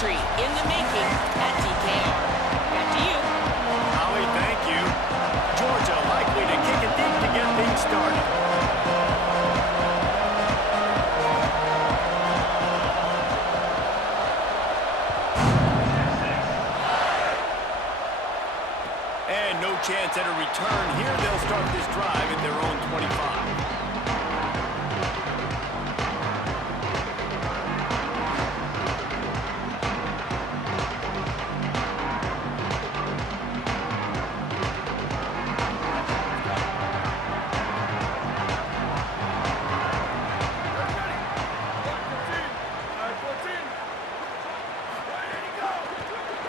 history in the making at DKR. Back to you. Holly, thank you. Georgia likely to kick it deep to get things started. And no chance at a return here. They'll start this drive at their own 25.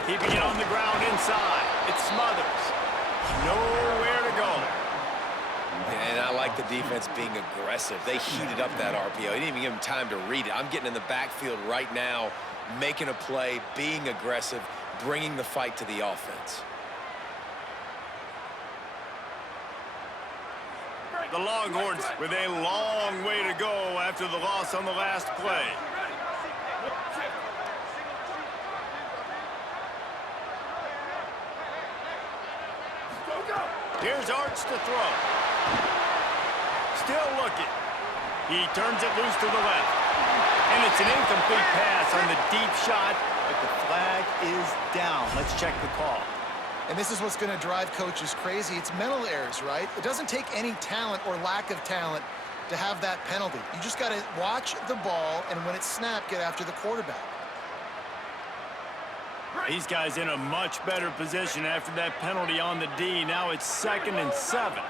Keeping it on the ground inside. It smothers. Nowhere to go. And I like the defense being aggressive. They heated up that RPO. He didn't even give him time to read it. I'm getting in the backfield right now, making a play, being aggressive, bringing the fight to the offense. The Longhorns with a long way to go after the loss on the last play. Here's Arch to throw. Still looking. He turns it loose to the left. And it's an incomplete pass on the deep shot, but the flag is down. Let's check the call. And this is what's going to drive coaches crazy. It's mental errors, right? It doesn't take any talent or lack of talent to have that penalty. You just got to watch the ball, and when it's snapped, get after the quarterback. These guys in a much better position after that penalty on the D. Now it's 2nd and 7.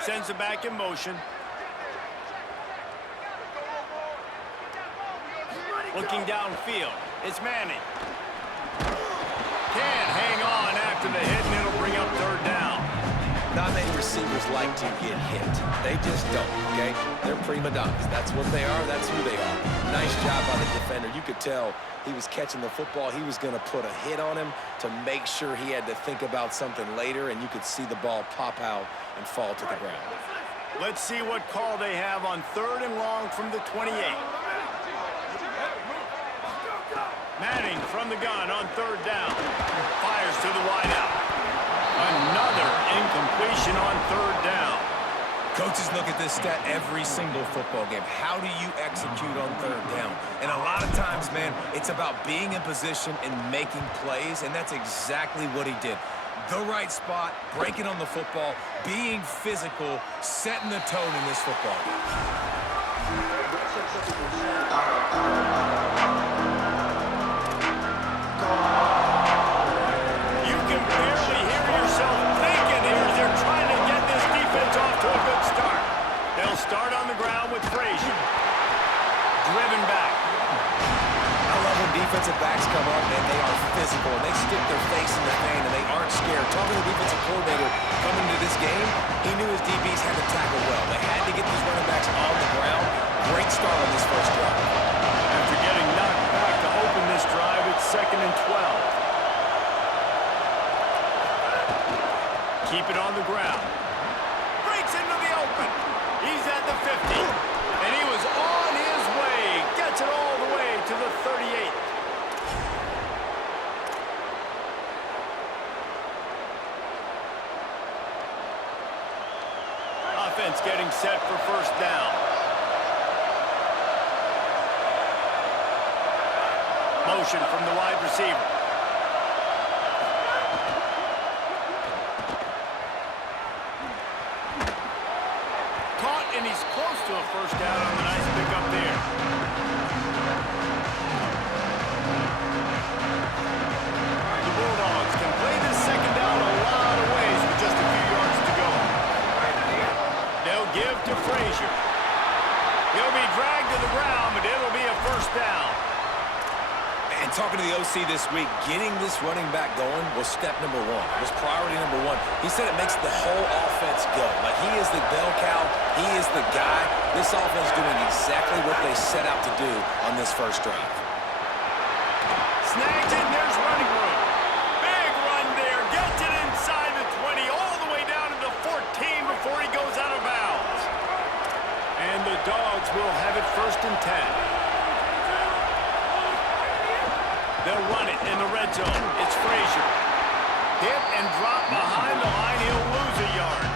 Sends it back in motion. Looking downfield. It's Manning. Can't hang on after the hit, and it'll bring up 3rd down. Not many receivers like to get hit. They just don't, okay? They're prima donnas. That's what they are. That's who they are. Nice job by the defender. You could tell he was catching the football. He was going to put a hit on him to make sure he had to think about something later, and you could see the ball pop out and fall to the ground. Let's see what call they have on 3rd and long from the 28. Manning from the gun on 3rd down. Fires to the wideout. Another incompletion on 3rd down. Coaches look at this stat every single football game. How do you execute on 3rd down? And a lot of times, man, it's about being in position and making plays, and that's exactly what he did. The right spot, breaking on the football, being physical, setting the tone in this football game. Start on the ground with Frazier. Driven back. I love when defensive backs come up and they are physical and they stick their face in the fan and they aren't scared. Talking to the defensive coordinator coming into this game, he knew his DBs had to tackle well. They had to get these running backs on the ground. Great start on this first drive. After getting knocked back to open this drive, it's 2nd and 12. Keep it on the ground. Breaks into the open. He's at the 50, and he was on his way. Gets it all the way to the 38. Offense getting set for 1st down. Motion from the wide receiver. And he's close to a 1st down on the nice pickup there. The Bulldogs can play this 2nd down a lot of ways with just a few yards to go. They'll give to Frazier. He'll be dragged to the ground, but it'll be a 1st down. And talking to the OC this week, getting this running back going was step number 1. Was priority number 1. He said it makes the whole offense go. Like, he is the bell cow. He is the guy. This offense doing exactly what they set out to do on this first drive. Snags it, and there's running room. Big run there. Gets it inside the 20, all the way down to the 14 before he goes out of bounds. And the Dogs will have it 1st and 10. They'll run it in the red zone. It's Frazier. Hit and drop behind the line. He'll lose a yard.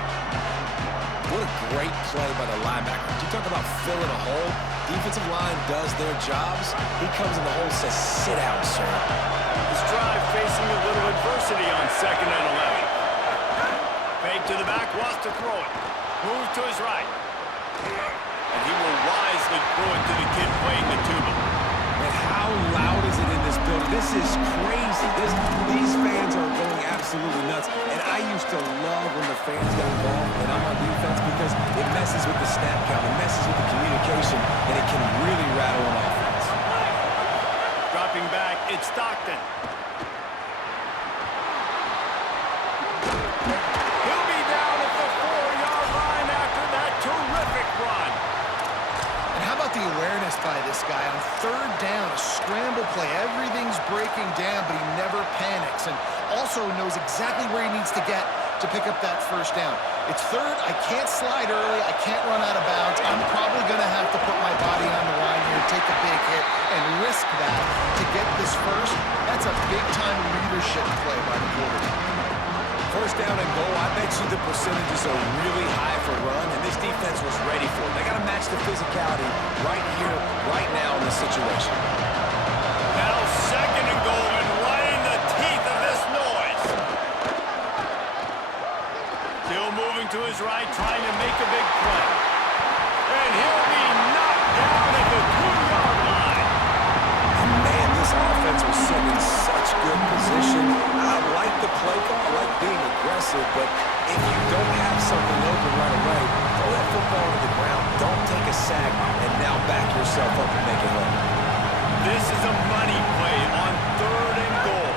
What a great play by the linebacker. You talk about filling a hole. Defensive line does their jobs. He comes in the hole and says, sit down, sir. This drive facing a little adversity on 2nd and 11. Fake to the back, wants to throw it. Moves to his right. And he will wisely throw it to the kid playing the tuba. And how loud is it in this building? This is crazy. These fans are going absolutely nuts. And I used to love when the fans got involved and I'm on defense because it messes with the snap count, it messes with the communication, and it can really rattle an offense. Dropping back, it's Stockton. He'll be down at the 4-yard line after that terrific run. And how about the awareness by this guy on 3rd down, a scramble play. Everything's breaking down, but he never panics and also knows exactly where he needs to get to pick up that 1st down. It's 3rd. I can't slide early. I can't run out of bounds. I'm probably going to have to put my body on the line here, take a big hit, and risk that to get this 1st. That's a big-time leadership play by the quarterback. 1st down and goal, I bet you the percentages are really high for run, and this defense was ready for it. They got to match the physicality right here, right now in this situation. Now 2nd and goal, and right in the teeth of this noise. Still moving to his right, trying to make a big play. And he'll be knocked down at the 2-yard line. Man, this offense was set in such good position. I like the play call, I like being aggressive, but if you don't have something open right away, throw that football to the ground, don't take a sack, and now back yourself up and make it home. This is a money play on 3rd and goal.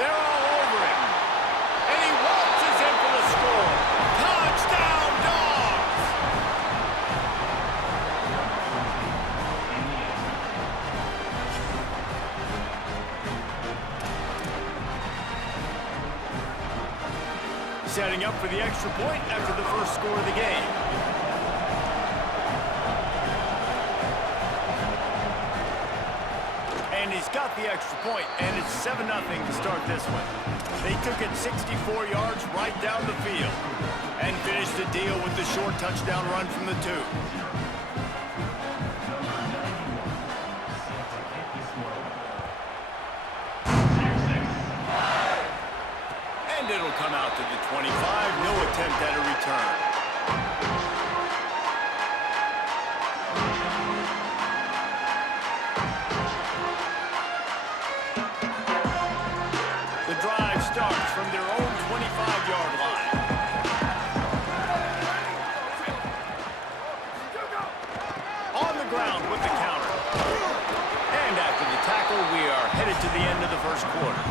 They're all over him. And he waltzes in for the score. Touchdown, Dogs! Setting up for the extra point after the 1st score of the game. And he's got the extra point, and it's 7-0 to start this one. They took it 64 yards right down the field and finished the deal with the short touchdown run from the 2. And it'll come out to the 25. No attempt at a return. The drive starts from their own 25-yard line. On the ground with the counter. And after the tackle, we are headed to the end of the 1st quarter.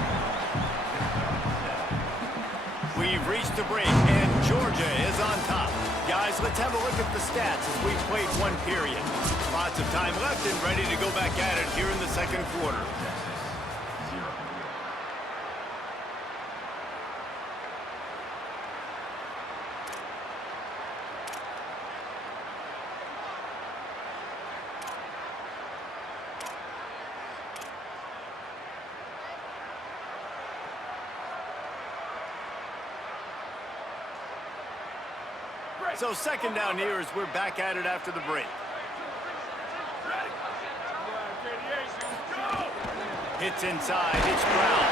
We've reached the break, and Georgia is on top. Guys, let's have a look at the stats as we've played 1 period. Lots of time left and ready to go back at it here in the 2nd quarter. So 2nd down here as we're back at it after the break. Hits inside, it's Brown.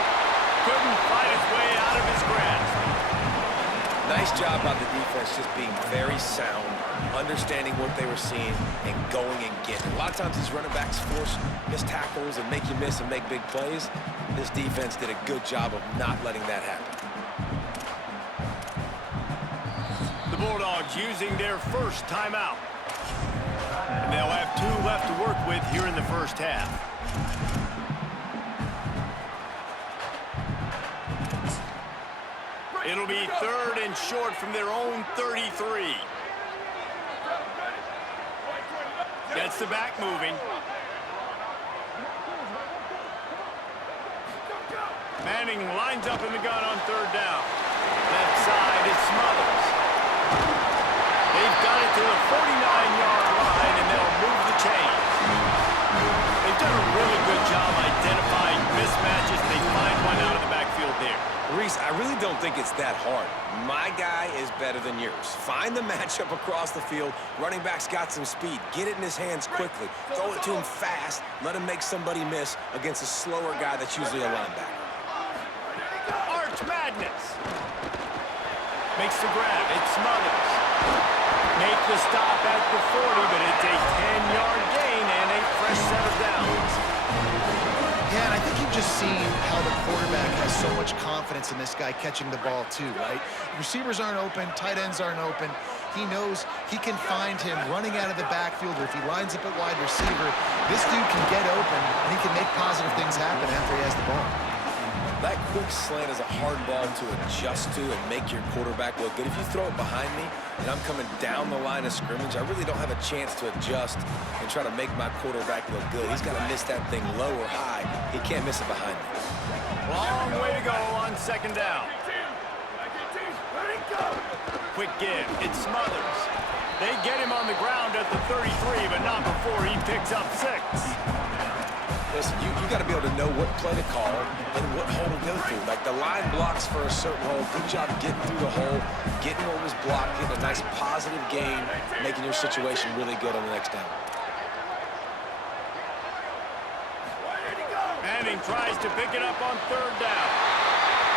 Couldn't fight his way out of his grasp. Nice job by the defense just being very sound, understanding what they were seeing, and going and getting it. A lot of times these running backs force missed tackles and make you miss and make big plays. This defense did a good job of not letting that happen. The Bulldogs using their 1st timeout. And they'll have 2 left to work with here in the 1st half. It'll be 3rd and short from their own 33. Gets the back moving. Manning lines up in the gun on 3rd down. Left side is Smothers. They've got it to the 49-yard line, and they'll move the chains. They've done a really good job identifying mismatches. They find one out of the backfield there. Reese, I really don't think it's that hard. My guy is better than yours. Find the matchup across the field. Running back's got some speed. Get it in his hands quickly. Throw it to him fast. Let him make somebody miss against a slower guy that's usually a linebacker. Arch Madness. Makes the grab. It smothers. Make the stop at the 40, but it's a 10-yard gain and a fresh set of downs. Yeah, and I think you've just seen how the quarterback has so much confidence in this guy catching the ball too, right? Receivers aren't open, tight ends aren't open. He knows he can find him running out of the backfield, or if he lines up at wide receiver, this dude can get open, and he can make positive things happen after he has the ball. That quick slant is a hard ball to adjust to and make your quarterback look good. If you throw it behind me and I'm coming down the line of scrimmage, I really don't have a chance to adjust and try to make my quarterback look good. He's got to miss that thing low or high. He can't miss it behind me. Long way to go on second down. Quick give. It smothers. They get him on the ground at the 33, but not before he picks up 6. Listen, you got to be able to know what play to call and what hole to go through. Like, the line blocks for a certain hole. Good job getting through the hole, getting what was blocked, getting a nice positive gain, making your situation really good on the next down. Manning tries to pick it up on third down.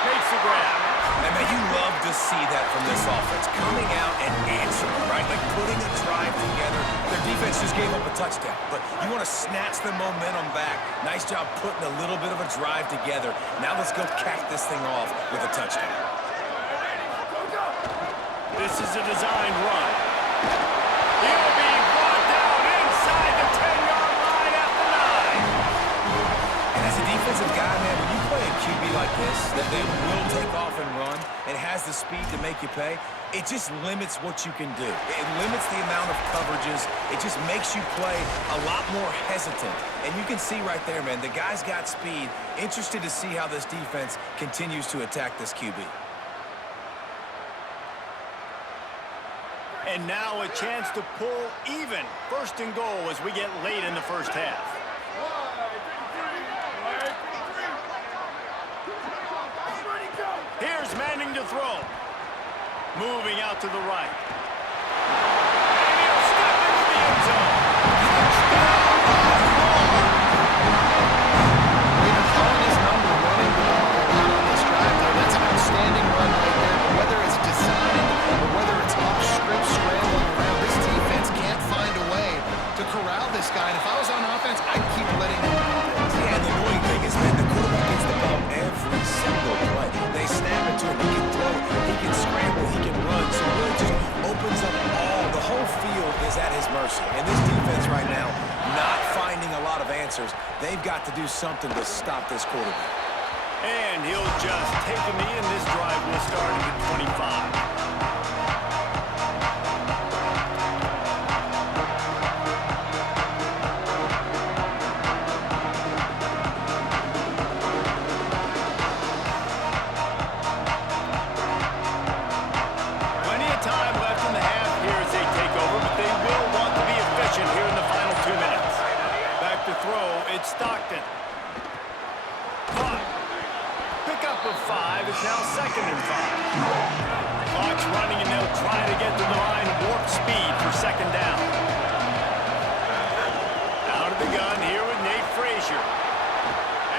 Makes the grab. And man, you love to see that from this offense. Coming out and answering, right? Like putting a drive together. Their defense just gave up a touchdown, but you want to snatch the momentum back. Nice job putting a little bit of a drive together. Now let's go cap this thing off with a touchdown. This is a designed run. He'll be brought down inside the 10-yard line at the 9. And as a defensive guy, man, when you play a QB like this, that will take off and run and has the speed to make you pay, it just limits what you can do. It limits the amount of coverages. It just makes you play a lot more hesitant. And you can see right there, man, the guy's got speed. Interested to see how this defense continues to attack this QB. And now a chance to pull even. First and goal as we get late in the first half. Here's Manning to throw. Moving out to the right. And he'll step into the end zone. Touchdown, Longhorns! They've been calling his number, running the ball a lot on this drive there. That's an outstanding run right there. But whether it's designed or whether it's off script scrambling around, this defense can't find a way to corral this guy. And if I was on offense, I'd keep letting him do this. Yeah, and the annoying thing is, man, the quarterback gets the ball every single play. They snap it to him. He can throw, he can scramble, he can run. So it really just opens up the whole field is at his mercy. And this defense right now, not finding a lot of answers. They've got to do something to stop this quarterback. And he'll just take a knee, and this drive will start at the 25. It's Stockton. Caught. Pickup of 5. It's now 2nd and 5. Clock's running, and they'll try to get to the line of warp speed for 2nd down. Out of the gun here with Nate Frazier.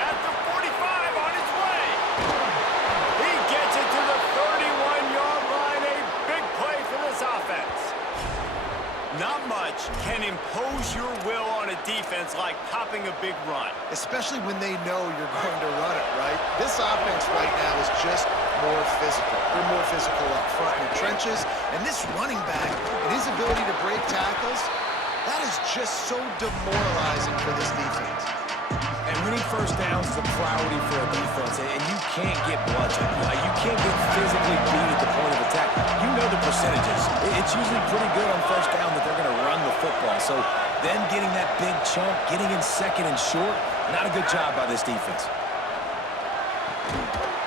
At the 45 on his way. He gets it to the 31-yard line. A big play for this offense. Not much can impose your will on a defense like popping a big run. Especially when they know you're going to run it, right? This offense right now is just more physical. They're more physical up front in the trenches. And this running back and his ability to break tackles, that is just so demoralizing for this defense. And winning first downs is a priority for a defense, and you can't get bludgeoned. Like, you can't get physically beat at the point of attack. You know the percentages. It's usually pretty good on first down that they're going to run the football. So them getting that big chunk, getting in 2nd and short, not a good job by this defense.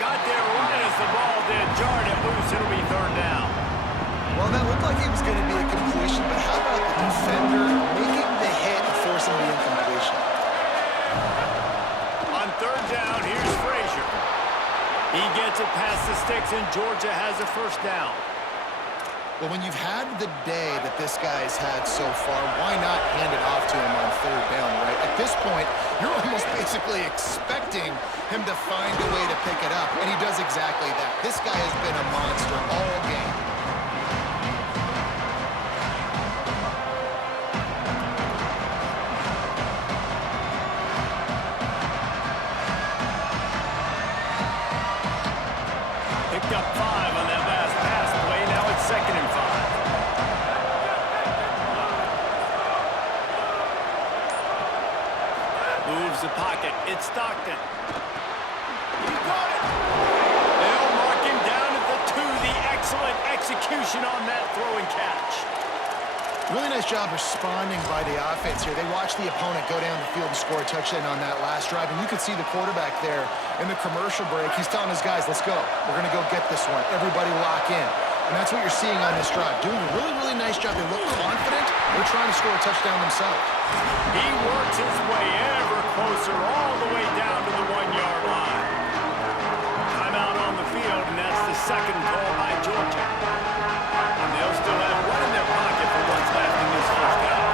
Got there right as the ball did. Jarred it loose. It'll be 3rd down. Well, that looked like it was going to be a completion, but how about the defender making the hit and forcing the incompletion? On third down, here's Frazier. He gets it past the sticks, and Georgia has a first down. Well, when you've had the day that this guy's had so far, why not hand it off to him on third down, right? At this point, you're almost basically expecting him to find a way to pick it up, and he does exactly that. This guy has been a monster all game. Picked up 5 on that last pass play. Now it's 2nd and 5. Moves the pocket. It's Stockton. He got it. They'll mark him down at the 2. The excellent execution on that throw and catch. Really nice job responding by the offense here. They watched the opponent go down the field and score a touchdown on that last drive, and you could see the quarterback there in the commercial break. He's telling his guys, let's go. We're going to go get this one. Everybody lock in. And that's what you're seeing on this drive. Doing a really, really nice job. They look confident. They're trying to score a touchdown themselves. He works his way ever closer all the way down to the 1-yard line. Timeout on the field, and that's the second call by Georgia. And they'll still have one in their pocket for what's left in this first down.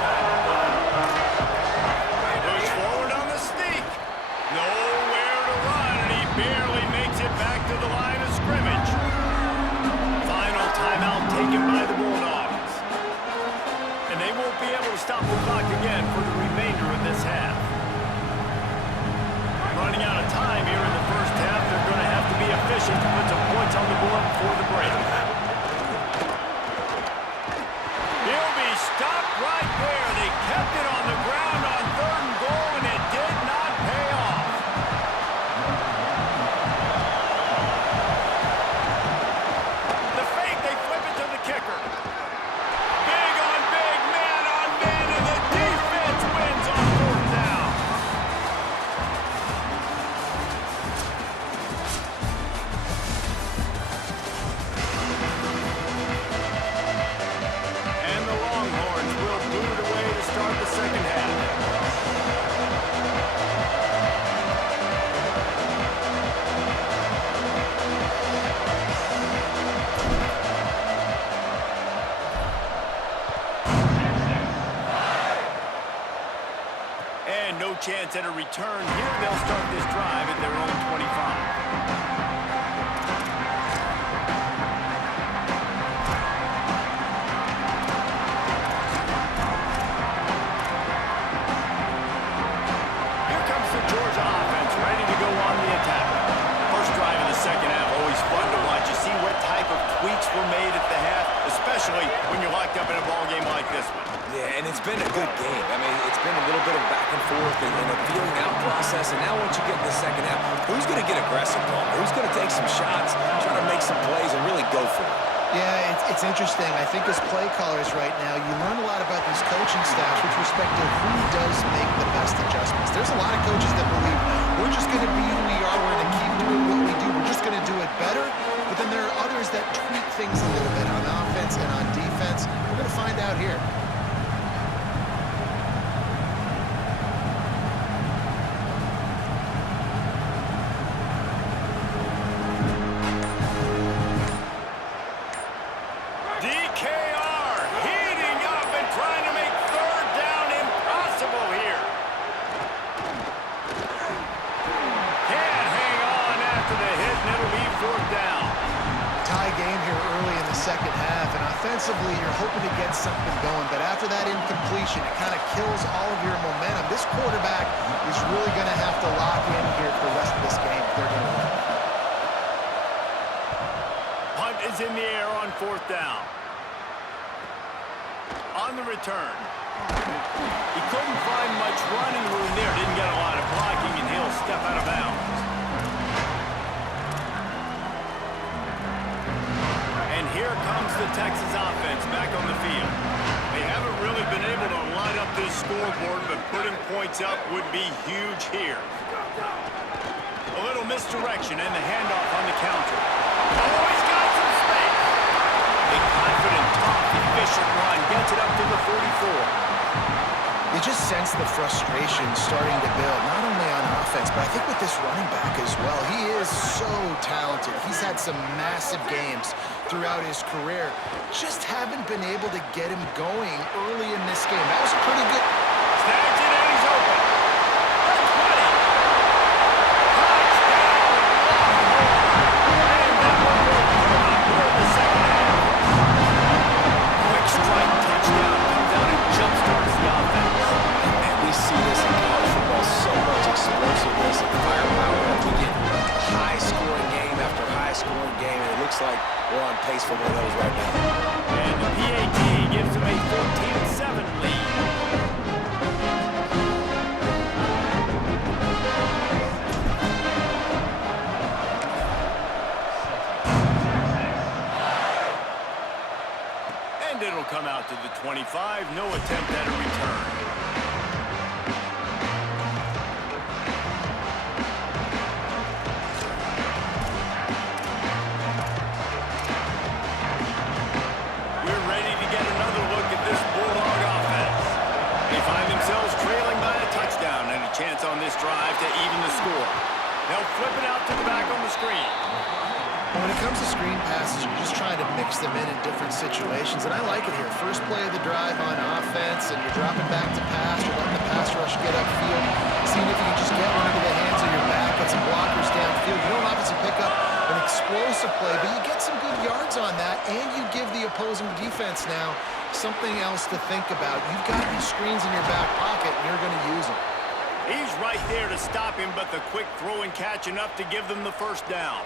Push forward on the sneak. Nowhere to run, and he barely makes it back to the line of scrimmage. Final timeout taken by the Bulldogs. And they won't be able to stop the clock again for the remainder of this half. Running out of time here in the first half. They're going to have to be efficient to put some points on the board before the break. He'll be stopped right there. They kept it on the ground on 3rd and goal, and it did not pay off. The fake, they flip it to the kicker. Big on big, man on man, and the defense wins on 4th down. And the Longhorns will boot it away to start the second half. And no chance at a return here. They'll start this drive at their own 25. Here comes the Georgia offense, ready to go on the attack. First drive of the second half, always fun to watch. You see what type of tweaks were made at the half, especially when you're locked up in a ball game like this one. Yeah, and it's been a good game. I mean, it's been a little bit of back and forth and a feeling out process. And now once you get in the second half, who's going to get aggressive, Paul? Who's going to take some shots, try to make some plays, and really go for it? Yeah, it's interesting. I think as play callers right now, you learn a lot about these coaching staffs with respect to who does make the best adjustments. There's a lot of coaches that believe we're just going to be who we are. We're going to keep doing what we do. We're just going to do it better. But then there are others that tweak things a little bit on offense and on defense. We're going to find out here. DKR heating up and trying to make 3rd down impossible here. Can't hang on after the hit, and it'll be 4th down. Tie game here early in the second half, and offensively you're hoping to get something going, but after that incompletion, it kind of kills all of your momentum. This quarterback is really going to have to lock in here for the rest of this game if they're going to win. Punt is in the air on 4th down. On the return. He couldn't find much running room there. Didn't get a lot of blocking, and he'll step out of bounds. And here comes the Texas offense back on the field. They haven't really been able to line up this scoreboard, but putting points up would be huge here. A little misdirection and the handoff on the counter. Oh, he's got some space. A confident gets it up to the 44. You just sense the frustration starting to build, not only on offense, but I think with this running back as well. He is so talented. He's had some massive games throughout his career. Just haven't been able to get him going early in this game. That was a pretty good... Snags it and he's open. The 20. Touchdown, Longhorns. And that one will come up here in the second half. Quick strike touchdown comes out and jump-starts the offense. And we see this in college football, so much explosiveness and firepower. We get high-scoring game after high-scoring game, and it looks like we're on pace for one of those right now. And the PAT gives them a 14-7 lead. And it'll come out to the 25. No attempt at a return. We're ready to get another look at this Bulldog offense. They find themselves trailing by a touchdown and a chance on this drive to even the score. They'll flip it out to the back on the screen. When it comes to screen passes, you're just trying to mix them in different situations, and I like it here. First play of the drive on offense, and you're dropping back to pass, you're letting the pass rush get upfield, seeing if you can just get one into the hands of your back, get some blockers downfield. You don't obviously pick up an explosive play, but you get some good yards on that, and you give the opposing defense now something else to think about. You've got these screens in your back pocket, and you're going to use them. He's right there to stop him, but the quick throw and catch enough to give them the first down.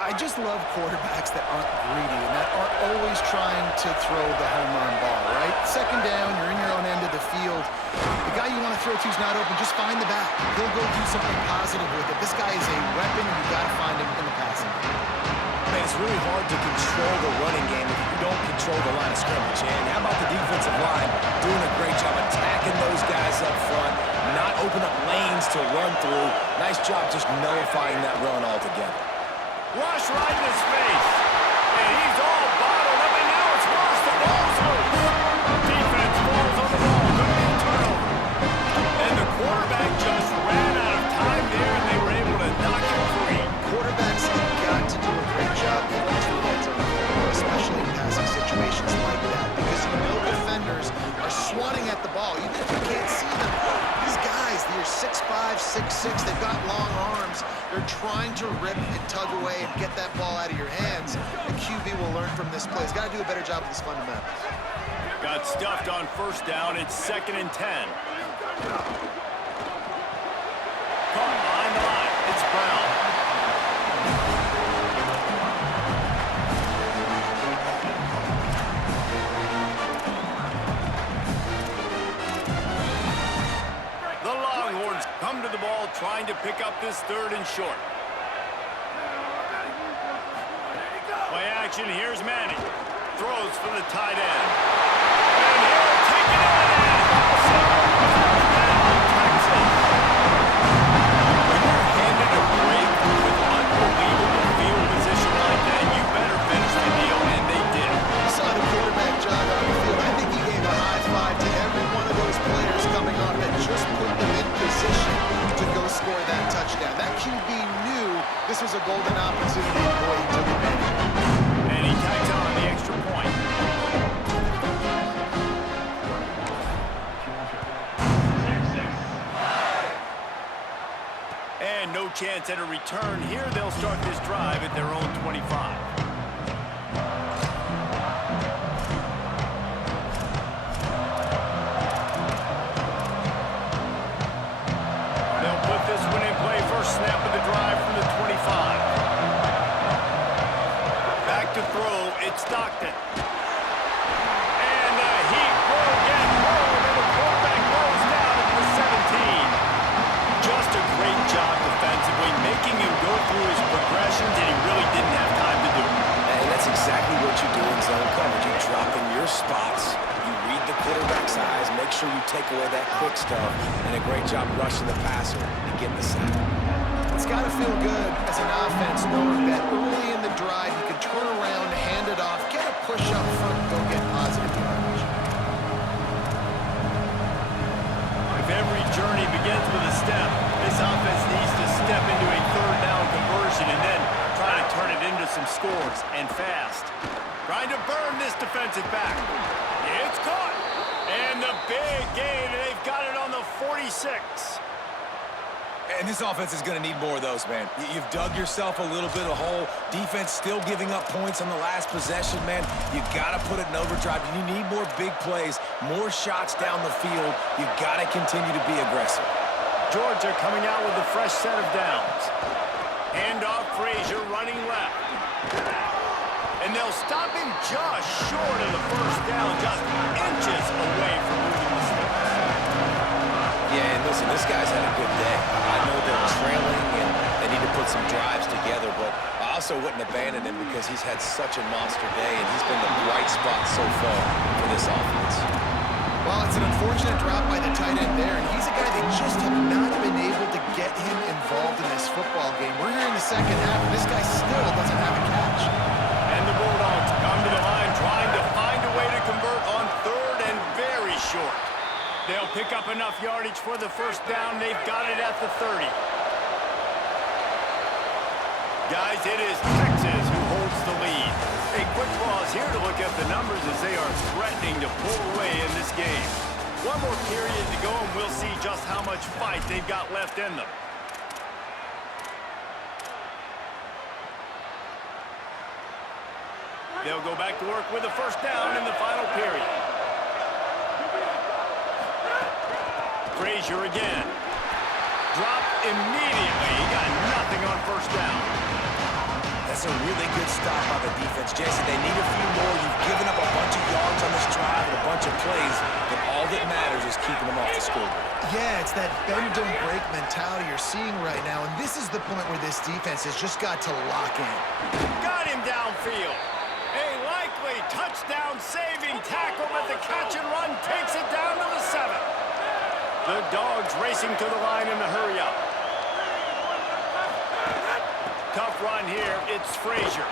I just love quarterbacks that aren't greedy and that aren't always trying to throw the home run ball, right? Second down, you're in your own end of the field. The guy you want to throw to is not open. Just find the back. He'll go do something positive with it. This guy is a weapon, and you've got to find him in the passing game. Man, it's really hard to control the running game if you don't control the line of scrimmage. And how about the defensive line doing a great job attacking those guys up front, not open up lanes to run through. Nice job just nullifying that run altogether. Rush right in his face. And he's all bottled up, and now it's worse. The ball's loose. Defense falls on the ball. Could be a turnover. And the quarterback just ran out of time there, and they were able to knock him free. Quarterbacks have got to do a great job going to the end zone, especially in passing situations like that, because you know defenders are swatting at the ball, even if you can't see them. These guys, they're 6'5", 6'6", they've got long arms. They're trying to rip and tug away and get that ball out of your hands. The QB will learn from this play. He's got to do a better job with his fundamentals. Got stuffed on first down. It's 2nd and 10. Caught behind the line. It's Brown. The Longhorns come to the ball trying to pick up this 3rd and short. Play action, here's Manning. Throws for the tight end. And he'll take it in and touchdown, Texas. When you're handed a break with unbelievable field position like that, you better finish the deal, and they did. You saw the quarterback jog on the field. I think he gave a high five to every one of those players coming off and just put them in position to go score that touchdown. That QB knew this was a golden opportunity, and boy, he took advantage. And he tacks on the extra point. And no chance at a return here. They'll start this drive at their own 25. They'll put this one in play. First snap of the drive from the 25. Back to throw. It's Stockton. And he will get home, and the quarterback goes down at the 17. Just a great job defensively, making him go through his progressions, and he really didn't have time to do it. And that's exactly what you do in zone coverage. You drop in your spots, you read the quarterback's eyes, make sure you take away that quick stuff, and a great job rushing the passer and getting the sack. It's got to feel good as an offense knowing that early in the drive you can turn around, hand it off, get a push up front and go get positive yardage. If every journey begins with a step, this offense needs to step into a third down conversion and then try to turn it into some scores, and fast. Trying to burn this defensive back. It's caught. And the big gain, and they've got it on the 46. And this offense is going to need more of those, man. You've dug yourself a little bit of hole. Defense still giving up points on the last possession, man. You got to put it in overdrive. You need more big plays, more shots down the field. You got to continue to be aggressive. Georgia coming out with a fresh set of downs. Handoff, Frazier running left. And they'll stop him just short of the first down, just inches away from moving the sticks. Yeah, and listen, this guy's had a good day. I know they're trailing and they need to put some drives together, but I also wouldn't abandon him because he's had such a monster day, and he's been the bright spot so far for this offense. Well, it's an unfortunate drop by the tight end there, and he's a guy they just have not been able to get him involved in this football game. We're here in the second half, and this guy still doesn't have a catch. And the Bulldogs come to the line trying to find a way to convert on third and very short. They'll pick up enough yardage for the first down. They've got it at the 30. Guys, it is Texas who holds the lead. A quick pause here to look at the numbers as they are threatening to pull away in this game. One more period to go, and we'll see just how much fight they've got left in them. They'll go back to work with a first down in the final period. Frazier again. Drop immediately. He got nothing on first down. That's a really good stop by the defense. Jason, they need a few more. You've given up a bunch of yards on this drive and a bunch of plays, but all that matters is keeping them off the scoreboard. Yeah, it's that bend don't break mentality you're seeing right now, and this is the point where this defense has just got to lock in. Got him downfield. A likely touchdown-saving tackle, but the catch and run takes it down to the 7. The Dogs racing to the line in the hurry-up. Tough run here. It's Frazier.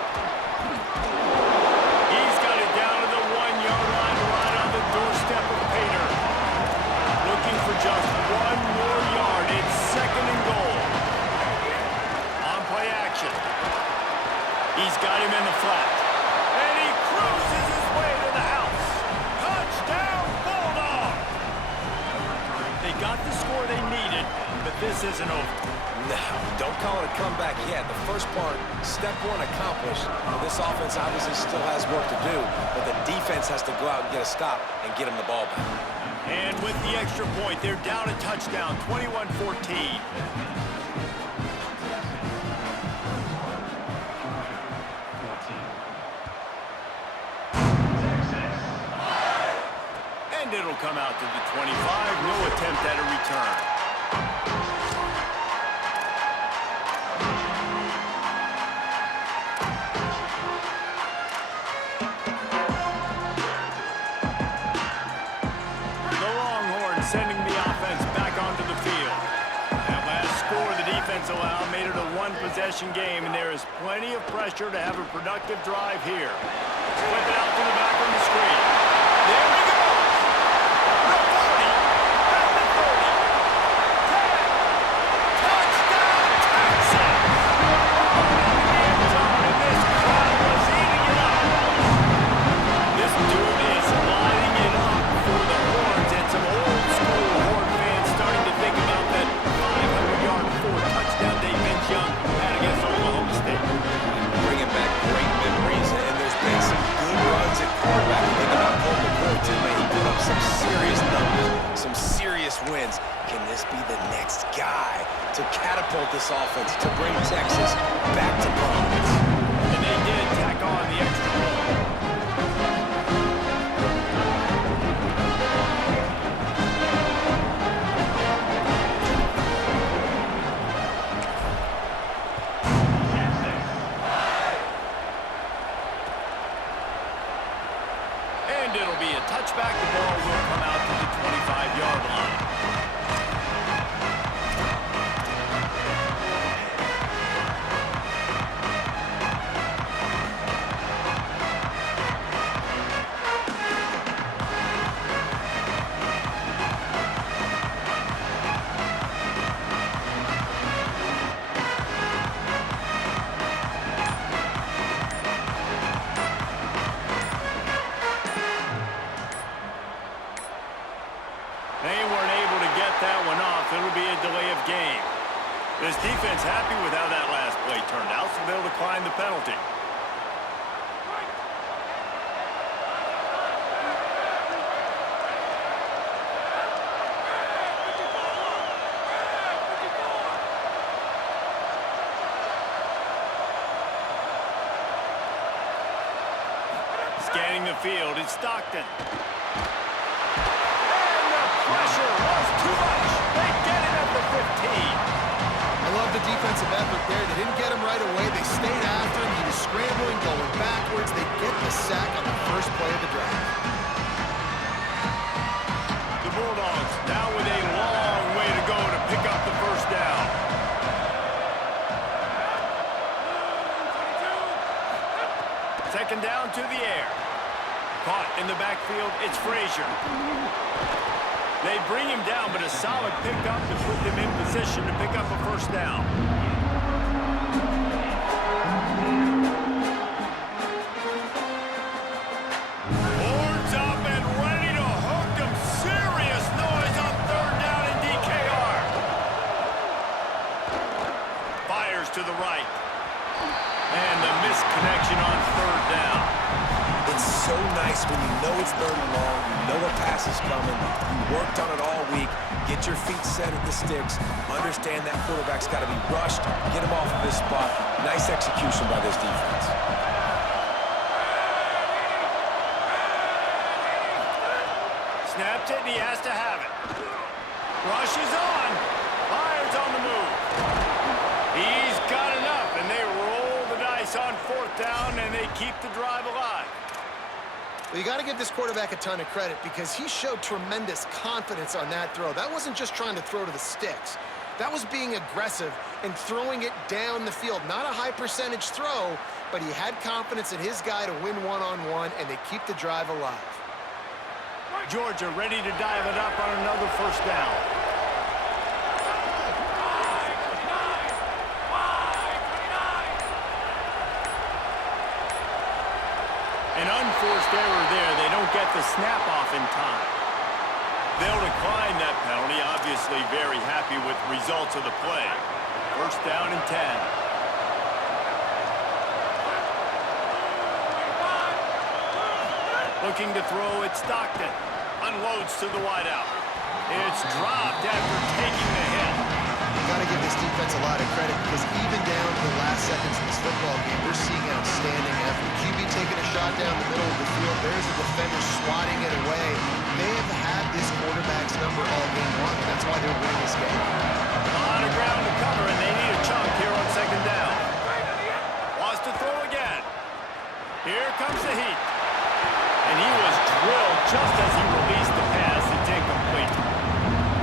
He's got it down to the 1-yard line right on the doorstep of Pater. Looking for just one more yard. It's second and goal. On play action. He's got him in the flat. And he cruises his way to the house. Touchdown, Bulldogs! They got the score they needed, but this isn't over. No, don't call it a comeback yet. The first part, step one accomplished. Well, this offense obviously still has work to do, but the defense has to go out and get a stop and get them the ball back. And with the extra point, they're down a touchdown, 21-14. And it'll come out to the 25. No attempt at a return. Sending the offense back onto the field. That last score the defense allowed made it a one-possession game, and there is plenty of pressure to have a productive drive here. Flip it out to the back on the screen. There he goes! The 40, at the 30, 10, touchdown Texas! In the end zone, and this crowd was eating it up. This dude is lighting it up for the Horns, and some old school Horn fans starting to think about that 500-yard touchdown Dave Vince Young had against Oklahoma State. Bringing back great memories, and there's been some good runs at quarterback. Think about Colt McCoy, too, man. He put up some serious numbers, some serious wins. Can this be the next guy to catapult this offense, to bring Texas back to prominence? And they did tack on the extra point. And it'll be a touchback. The ball will come out to the 25-yard line. This defense happy with how that last play turned out, so they'll decline the penalty. Scanning the field, it's Stockton. And the pressure was too much. They get it at the 15. I love the defensive effort there. They didn't get him right away. They stayed after him. He was scrambling, going backwards. They get the sack on the first play of the drive. The Bulldogs now with a long way to go to pick up the first down. Second down to the air. Caught in the backfield, it's Frazier. They bring him down, but a solid pickup to put them in position to pick up a first down. Horns up and ready to hook them. Serious noise on third down in DKR. Fires to the right. And the misconnection on third down. It's so nice when you know it's third and long, you know a pass is coming, you worked on it all week, get your feet set at the sticks, understand that quarterback's got to be rushed, get him off of his spot. Nice execution by this defense. Snaps it and he has to have it. Rush is on. Fires on the move. He's got enough, and they roll the dice on fourth down, and they keep the drive alive. Well, you got to give this quarterback a ton of credit because he showed tremendous confidence on that throw. That wasn't just trying to throw to the sticks. That was being aggressive and throwing it down the field. Not a high percentage throw, but he had confidence in his guy to win one-on-one, and they keep the drive alive. Georgia ready to dive it up on another first down. An unforced error there. They don't get the snap off in time. They'll decline that penalty. Obviously very happy with results of the play. First down and 10. Looking to throw, it's Stockton. Unloads to the wideout. It's dropped after taking the hit. Got to give this defense a lot of credit because even down to the last seconds of this football game, we're seeing outstanding effort. QB taking a shot down the middle of the field. There's a defender swatting it away. They have had this quarterback's number all game long, and that's why they're winning this game. A lot of ground to cover, and they need a chunk here on second down. Wants to throw again. Here comes the heat. And he was drilled just as he released the pass. It's incomplete.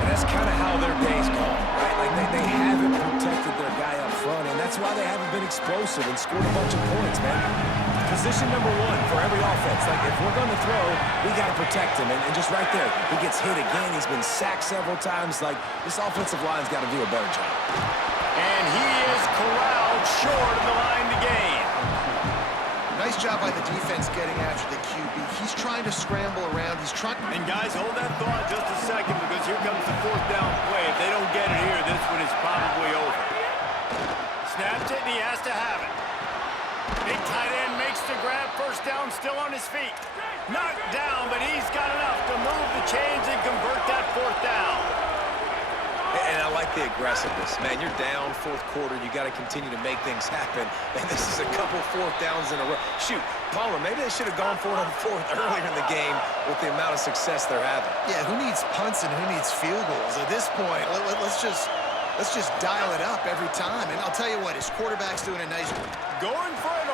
And that's kind of how their day's gone, right? Like they haven't protected their guy up front, and that's why they haven't been explosive and scored a bunch of points, man. Position number one for every offense. Like, if we're going to throw, we got to protect him. And just right there, he gets hit again. He's been sacked several times. Like, this offensive line's got to do a better job. And he is corralled short of the line to gain. Nice job by the defense getting after the QB. He's trying to scramble around. He's trying. And guys, hold that thought just a second because here comes the fourth down play. If they don't get it here, this one is probably over. Snaps it and he has to have it. Big tight end makes the grab. First down, still on his feet. Knocked down, but he's got enough to move the chains and convert that fourth down. And I like the aggressiveness. Man, you're down fourth quarter. You got to continue to make things happen. And this is a couple fourth downs in a row. Shoot, Palmer, maybe they should have gone for it on fourth earlier in the game with the amount of success they're having. Yeah, who needs punts and who needs field goals? At this point, let's just dial it up every time. And I'll tell you what, his quarterback's doing a nice job. Going for a